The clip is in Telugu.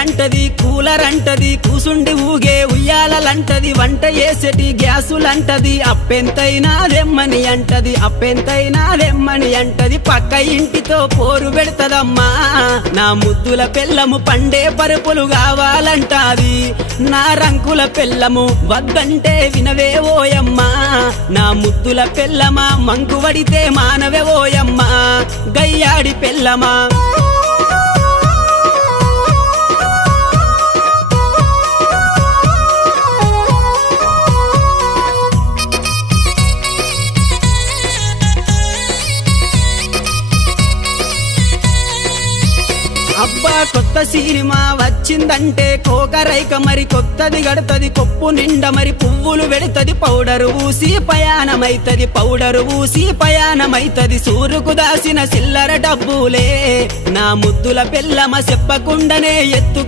అంటది కూలర్ అంటది కూసుండి ఊగే ఉయ్యాలంటది వంట చేసేటి గ్యాసులంటది అప్పెంతైనా దెమ్మని అంటది అప్పెంతైనా దెమ్మని అంటది పక్క ఇంటితో పోరు పెడతదమ్మా నా ముద్దుల పెళ్ళము పండే పరుపులు కావాలంటాది నా రంకుల పెళ్ళము వద్దంటే వినవే ఓయమ్మా నా ముద్దుల పెళ్ళమా మంకు వడితే మానవే ఓయమ్మా గయ్యాడి పెళ్ళమా అబ్బా కొత్త సినిమా వచ్చిందంటే కోకరైక మరి కొత్తది గడుతది కొప్పు నిండా మరి పువ్వులు వెడుతది పౌడరు ఊసి పయానమైతది సూరుకు దాసిన చిల్లర డబ్బులే నా ముద్దుల పెళ్ళమ చెప్పకుండానే ఎత్తు